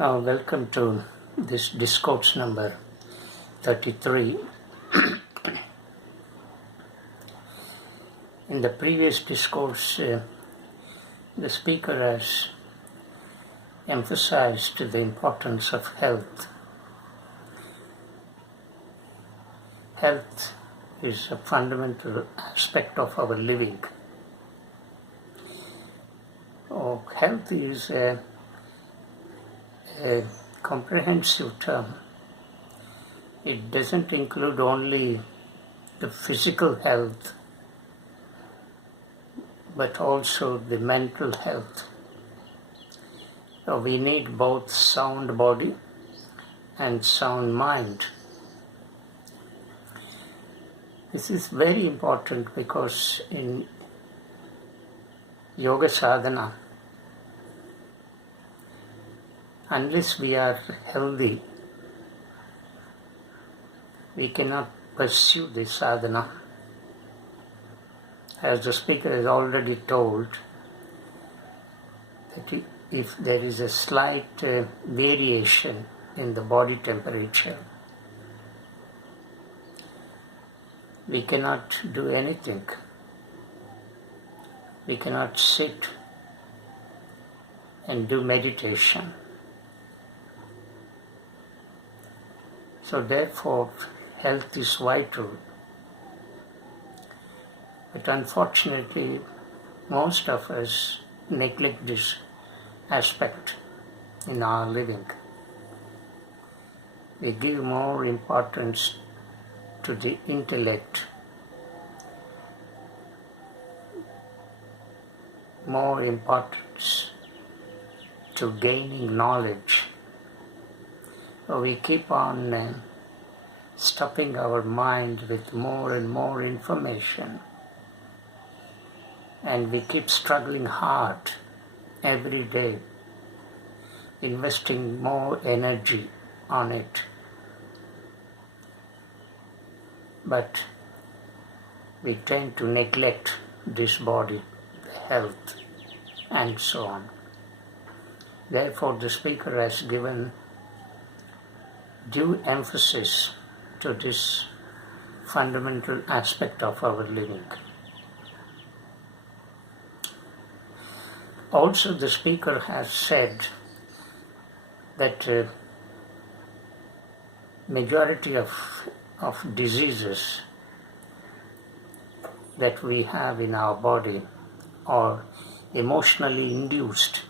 Welcome to this Discourse number 33. In the previous discourse, the speaker has emphasized the importance of health. Health is a fundamental aspect of our living. Health is a comprehensive term. It doesn't include only the physical health, but also the mental health. So we need both sound body and sound mind. This is very important because in yoga sadhana, unless we are healthy, we cannot pursue this sadhana. As the speaker has already told, that if there is a slight variation in the body temperature, we cannot do anything. We cannot sit and do meditation. So therefore, health is vital. But unfortunately, most of us neglect this aspect in our living. We give more importance to the intellect, more importance to gaining knowledge. So we keep on stuffing our mind with more and more information, and we keep struggling hard every day, investing more energy on it. But we tend to neglect this body, the health, and so on. Therefore, the speaker has given due emphasis to this fundamental aspect of our living. Also, the speaker has said that majority of diseases that we have in our body are emotionally induced.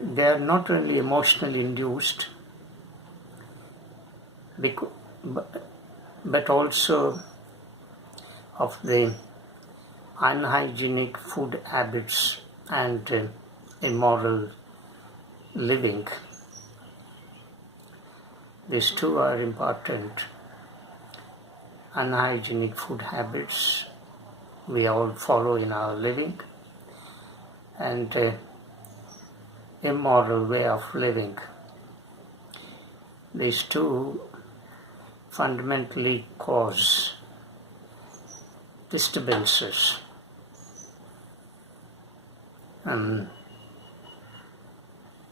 They are not only emotionally induced, but also of the unhygienic food habits and immoral living. These two are important. Unhygienic food habits we all follow in our living, and immoral way of living. These two fundamentally cause disturbances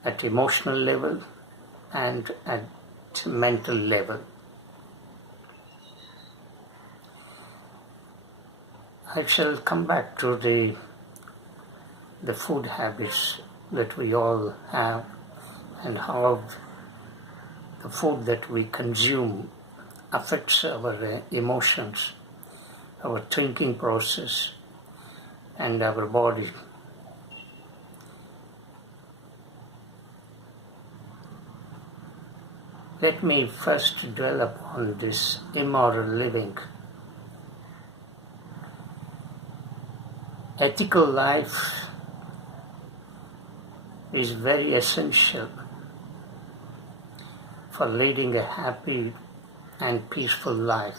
at emotional level and at mental level. I shall come back to the food habits that we all have and how the food that we consume affects our emotions, our thinking process, and our body. Let me first dwell upon this immoral living. Ethical life is very essential for leading a happy and peaceful life.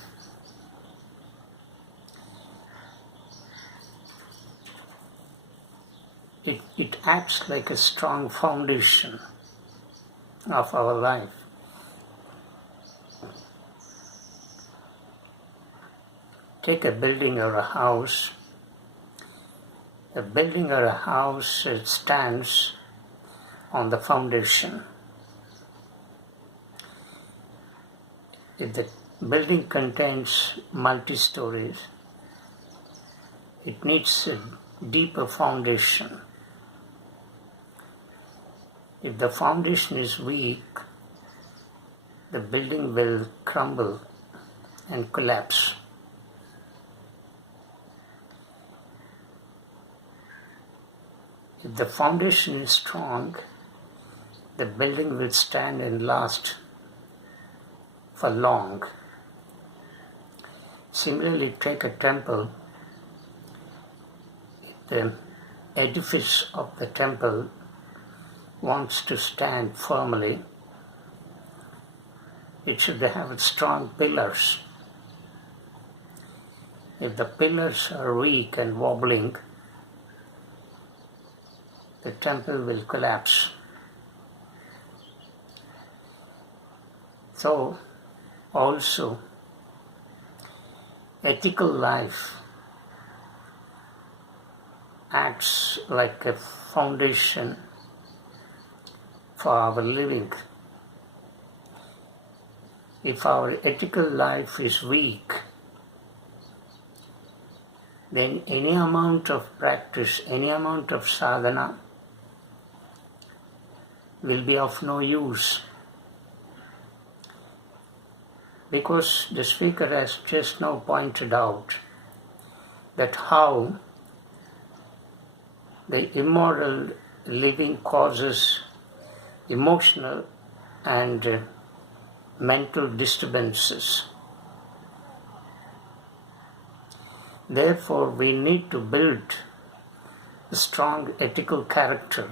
It acts like a strong foundation of our life. Take a building or a house. A building or a house, it stands on the foundation. If the building contains multi-stories, it needs a deeper foundation. If the foundation is weak, the building will crumble and collapse. If the foundation is strong, the building will stand and last for long. Similarly, take a temple. If the edifice of the temple wants to stand firmly, it should have strong pillars. If the pillars are weak and wobbling, the temple will collapse. So, also, ethical life acts like a foundation for our living. If our ethical life is weak, then any amount of practice, any amount of sadhana will be of no use. Because the speaker has just now pointed out that how the immoral living causes emotional and mental disturbances. Therefore, we need to build a strong ethical character.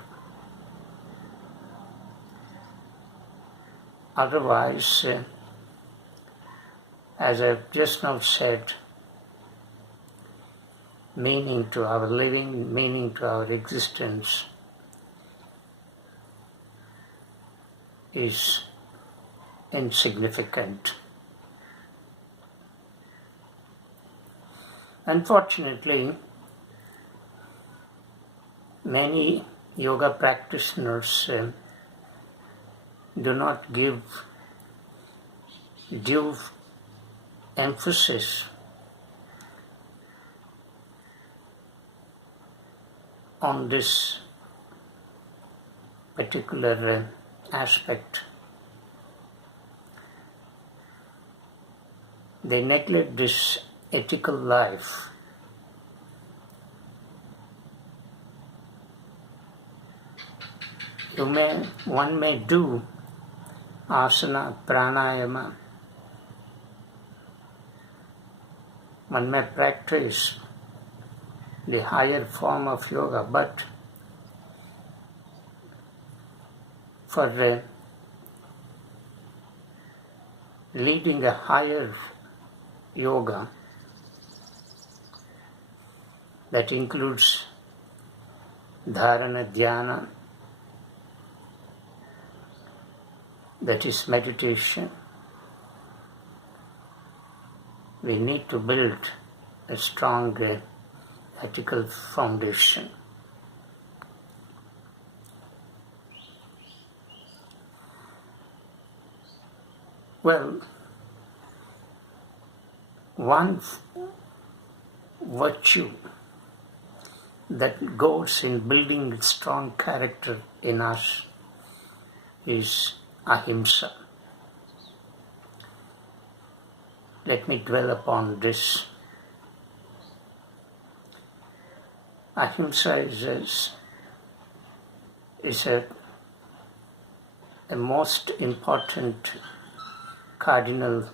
Otherwise, as I've just now said, meaning to our living, meaning to our existence is insignificant. Unfortunately, many yoga practitioners do not give due emphasis on this particular aspect. They neglect this ethical life. One may do asana, pranayama. One may practice the higher form of yoga, but for leading a higher yoga that includes dharana, dhyana, that is meditation, we need to build a strong ethical foundation. Well, one virtue that goes in building strong character in us is Ahimsa. Let me dwell upon this. Ahimsa is a most important cardinal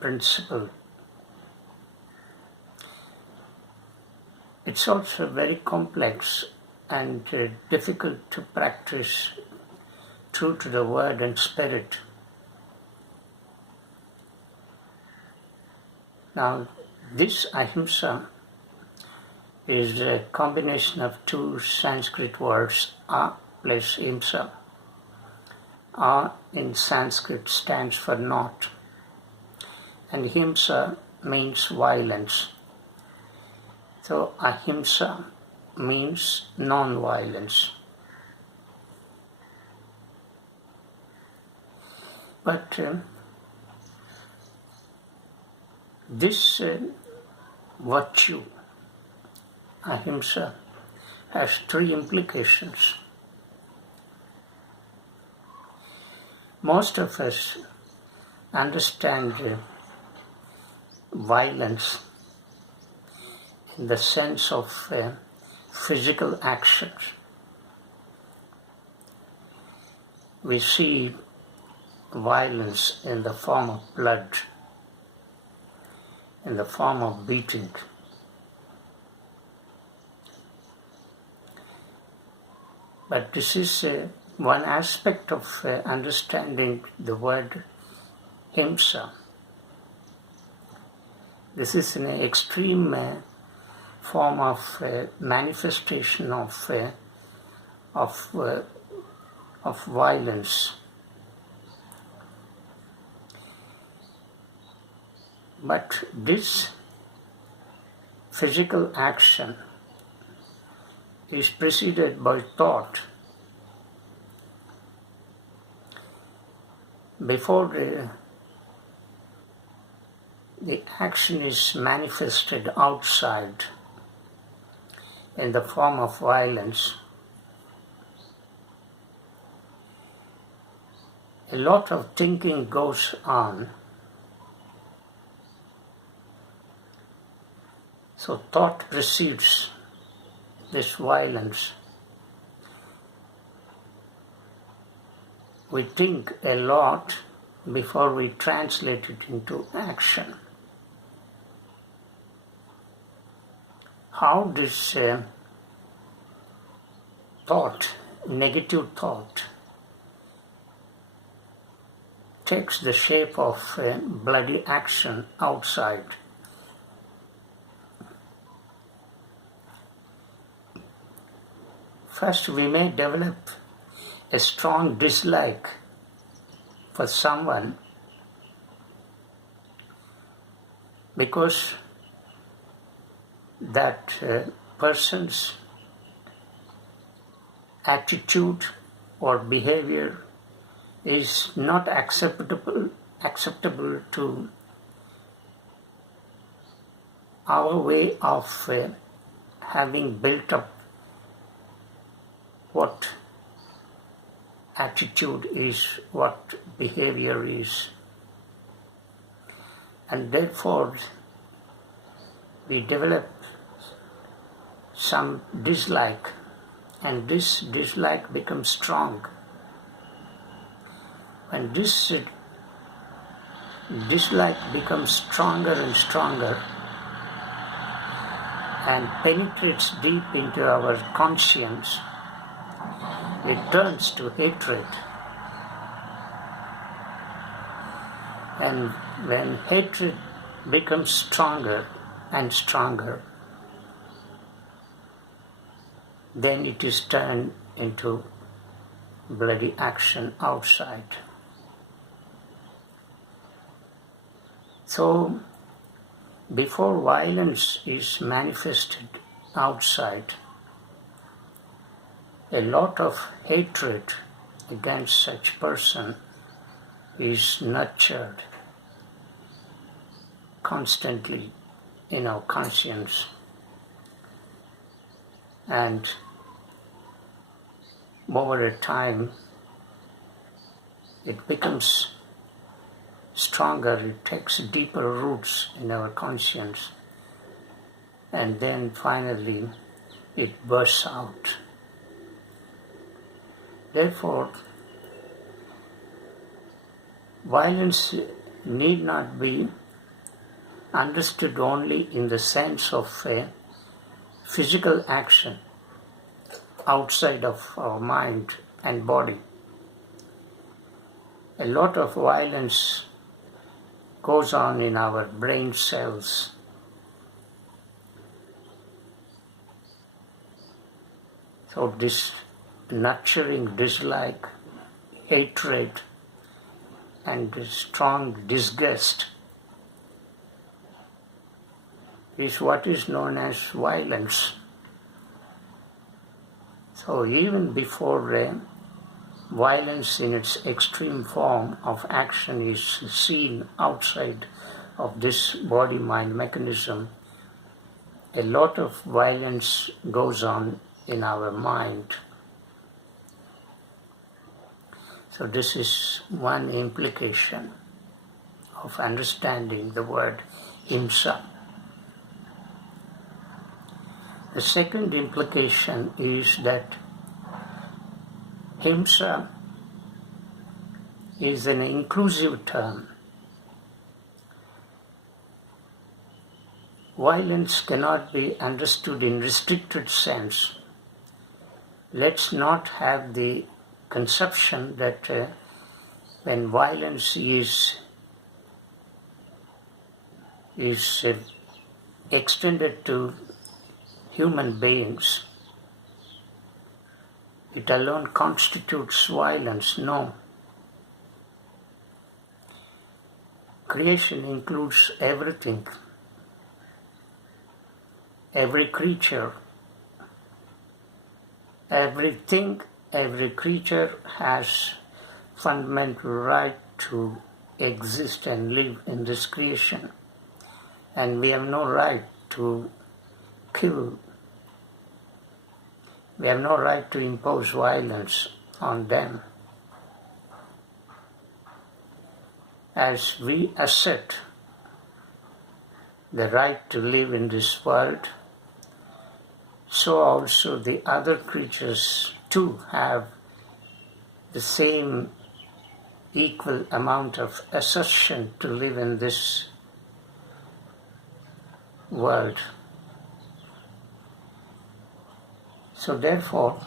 principle. It's also very complex and difficult to practice true to the word and spirit. Now, this Ahimsa is a combination of two Sanskrit words, A plus Himsa. A in Sanskrit stands for not, and Himsa means violence. So Ahimsa means non-violence. But this virtue, Ahimsa, has three implications. Most of us understand violence in the sense of physical actions. We see violence in the form of blood, in the form of beating. But this is one aspect of understanding the word Ahimsa. This is an extreme form of manifestation of violence. But this physical action is preceded by thought. Before the action is manifested outside in the form of violence, a lot of thinking goes on. So thought precedes this violence. We think a lot before we translate it into action. How this thought, negative thought, takes the shape of bloody action outside. First, we may develop a strong dislike for someone because that person's attitude or behavior is not acceptable to our way of having built up what attitude is, what behavior is. And therefore, we develop some dislike, and this dislike becomes strong. When this dislike becomes stronger and stronger and penetrates deep into our conscience, it turns to hatred. And when hatred becomes stronger and stronger, then it is turned into bloody action outside. So, before violence is manifested outside, a lot of hatred against such person is nurtured constantly in our conscience, and over a time it becomes stronger, it takes deeper roots in our conscience, and then finally it bursts out. Therefore, violence need not be understood only in the sense of a physical action outside of our mind and body. A lot of violence goes on in our brain cells. So this nurturing dislike, hatred, and strong disgust is what is known as violence. So even before violence in its extreme form of action is seen outside of this body-mind mechanism, a lot of violence goes on in our mind. So this is one implication of understanding the word Ahimsa. The second implication is that Ahimsa is an inclusive term. Violence cannot be understood in restricted sense. Let's not have the conception that when violence is extended to human beings, it alone constitutes violence. No. Creation includes everything, every creature, everything, every creature has fundamental right to exist and live in this creation. And we have no right to kill. We have no right to impose violence on them. As we assert the right to live in this world, so also the other creatures too have the same equal amount of assertion to live in this world. So therefore,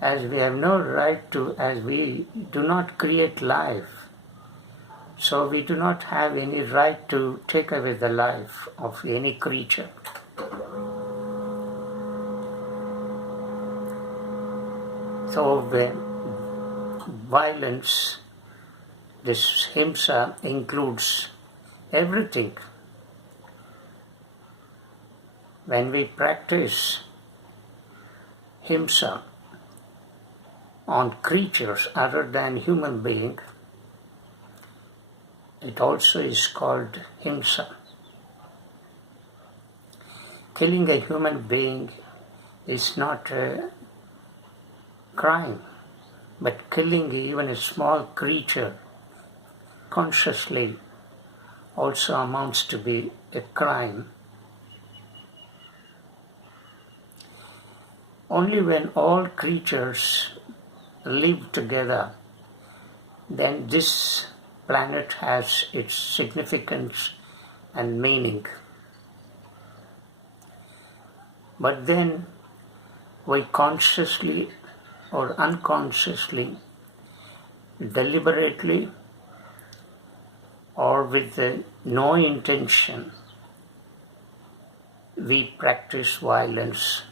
as we have no right to, as we do not create life, so we do not have any right to take away the life of any creature. So the violence, this Ahimsa, includes everything. When we practice Ahimsa on creatures other than human being, it also is called Ahimsa. Killing a human being is not a crime, but killing even a small creature consciously also amounts to be a crime. Only when all creatures live together, then this planet has its significance and meaning. But then we consciously or unconsciously, deliberately or with no intention, we practice violence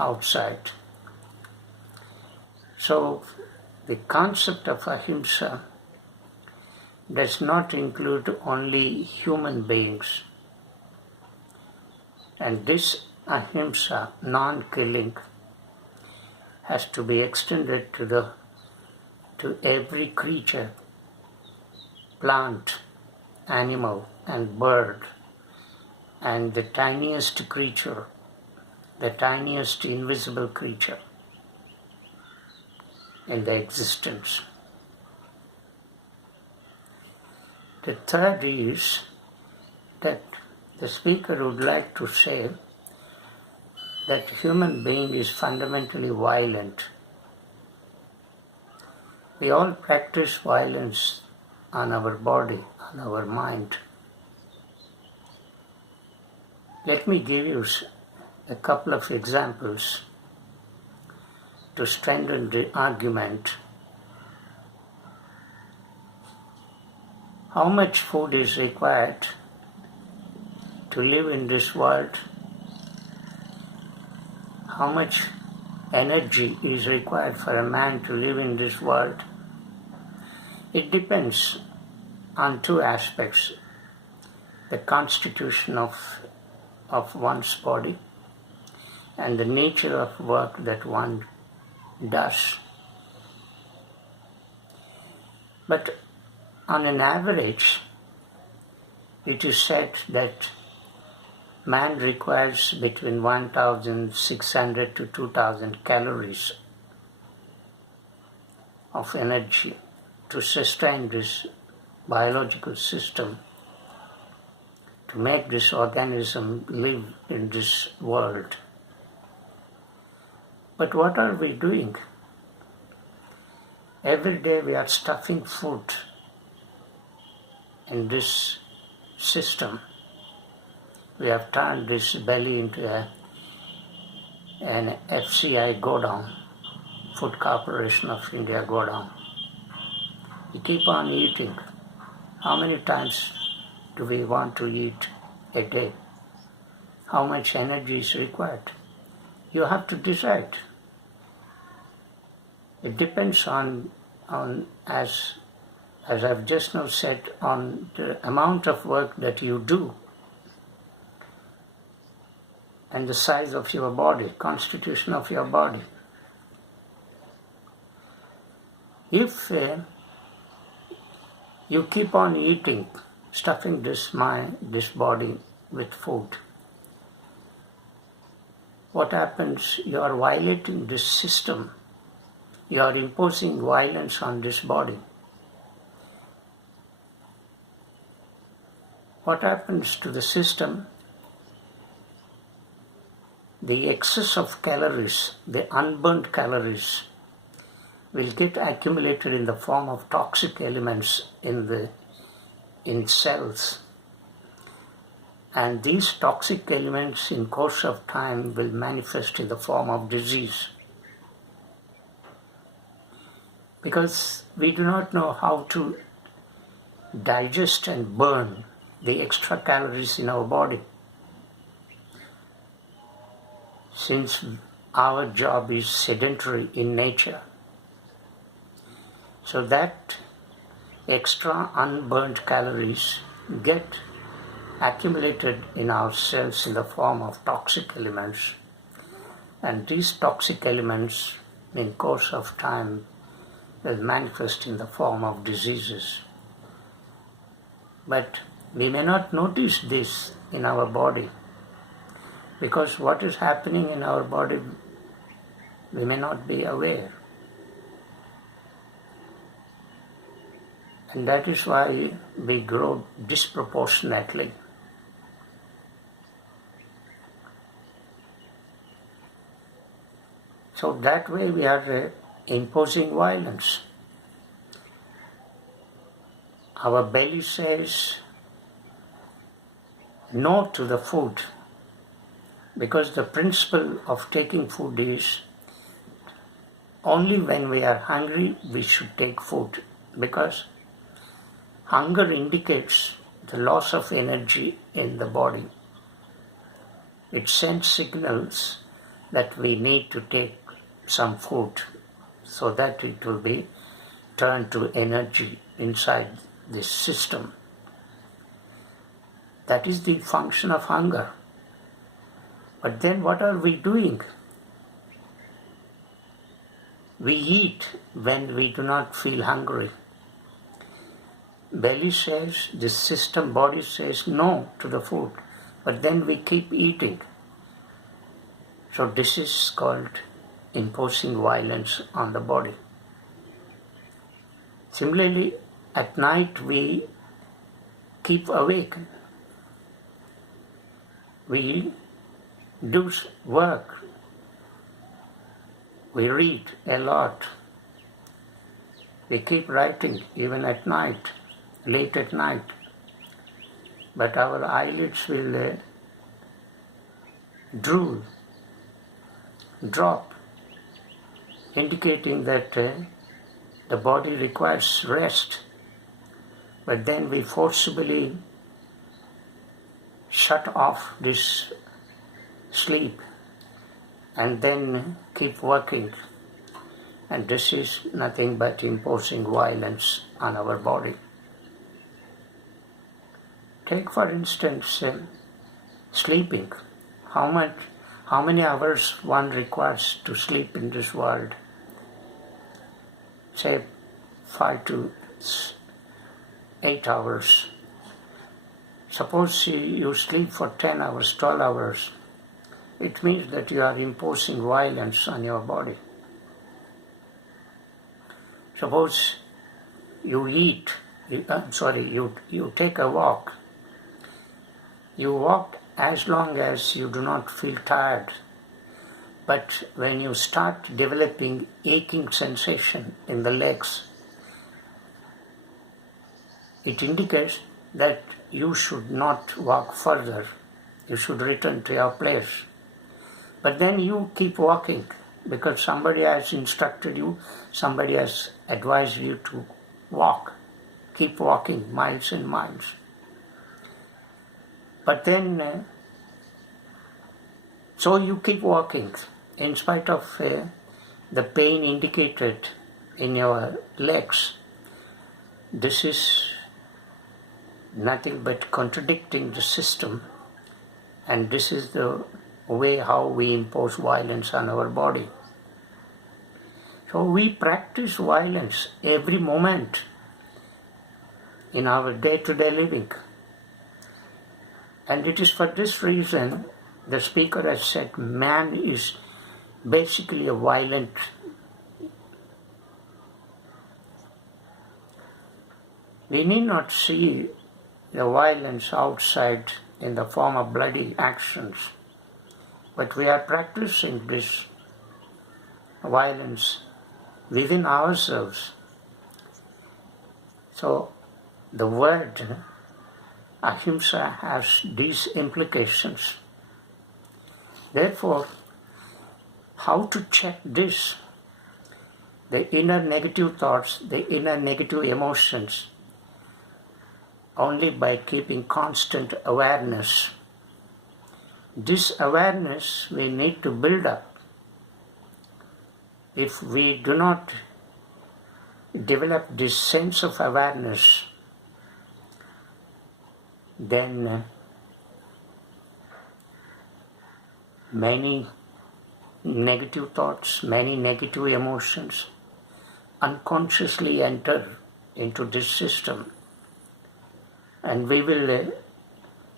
outside. So the concept of Ahimsa does not include only human beings. And this Ahimsa, non-killing, has to be extended to every creature, plant, animal, and bird, and the tiniest creature, the tiniest invisible creature in the existence. The third is that the speaker would like to say that human being is fundamentally violent. We all practice violence on our body, on our mind. Let me give you a couple of examples to strengthen the argument. How much food is required to live in this world? How much energy is required for a man to live in this world? It depends on two aspects: the constitution of one's body and the nature of work that one does. But on an average, it is said that man requires between 1,600 to 2,000 calories of energy to sustain this biological system, to make this organism live in this world. But what are we doing? Every day we are stuffing food in this system. We have turned this belly into an FCI godown, Food Corporation of India godown. We keep on eating. How many times do we want to eat a day? How much energy is required? You have to decide. It depends on as I've just now said, on the amount of work that you do and the size of your body, constitution of your body. If you keep on eating, stuffing this body with food, what happens? You are violating this system. You are imposing violence on this body. What happens to the system? The excess of calories, the unburnt calories, will get accumulated in the form of toxic elements in cells. And these toxic elements in course of time will manifest in the form of disease. Because we do not know how to digest and burn the extra calories in our body. Since our job is sedentary in nature, so that extra unburnt calories get accumulated in our cells in the form of toxic elements, and these toxic elements in course of time will manifest in the form of diseases. But we may not notice this in our body, because what is happening in our body we may not be aware. And that is why we grow disproportionately. So that way we are imposing violence. Our belly says no to the food, because the principle of taking food is only when we are hungry we should take food, because hunger indicates the loss of energy in the body. It sends signals that we need to take some food so that it will be turned to energy inside this system. That is the function of hunger. But then what are we doing? We eat when we do not feel hungry. Belly says, this system, body says no to the food, but then we keep eating. So this is called imposing violence on the body. Similarly, at night we keep awake. We do work. We read a lot. We keep writing even at night, late at night. But our eyelids will drop, indicating that the body requires rest. But then we forcibly shut off this sleep and then keep working. And this is nothing but imposing violence on our body. Take for instance sleeping. How many hours one requires to sleep in this world? Say 5 to 8 hours. Suppose you sleep for 10 hours, 12 hours. It means that you are imposing violence on your body. Suppose you you take a walk. You walk as long as you do not feel tired. But when you start developing aching sensation in the legs, it indicates that you should not walk further. You should return to your place. But then you keep walking because somebody has instructed you, somebody has advised you to walk. Keep walking miles and miles. But then, so you keep walking in spite of the pain indicated in your legs. This is nothing but contradicting the system, and this is the way how we impose violence on our body. So we practice violence every moment in our day-to-day living. And it is for this reason the speaker has said man is basically a violent. We need not see the violence outside in the form of bloody actions, but we are practicing this violence within ourselves. So the word Ahimsa has these implications. Therefore, how to check this? The inner negative thoughts, the inner negative emotions, only by keeping constant awareness. This awareness we need to build up. If we do not develop this sense of awareness, then many negative thoughts, many negative emotions unconsciously enter into this system, and we will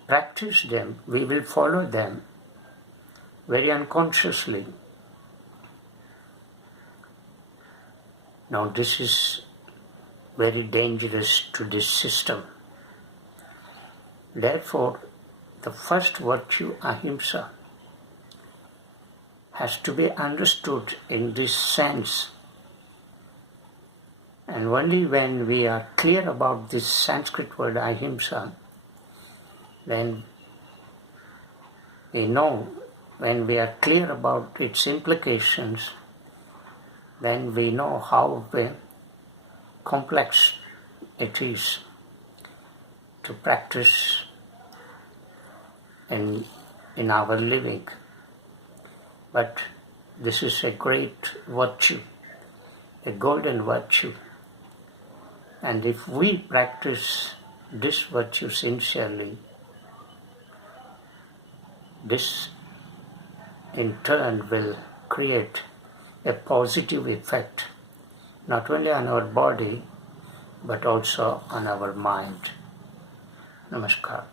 practice them, we will follow them very unconsciously. Now this is very dangerous to this system. Therefore, the first virtue, Ahimsa, has to be understood in this sense. And only when we are clear about this Sanskrit word Ahimsa, then we know, when we are clear about its implications, then we know how complex it is to practice in our living. But this is a great virtue, a golden virtue. And if we practice this virtue sincerely, this in turn will create a positive effect, not only on our body, but also on our mind. Namaskar.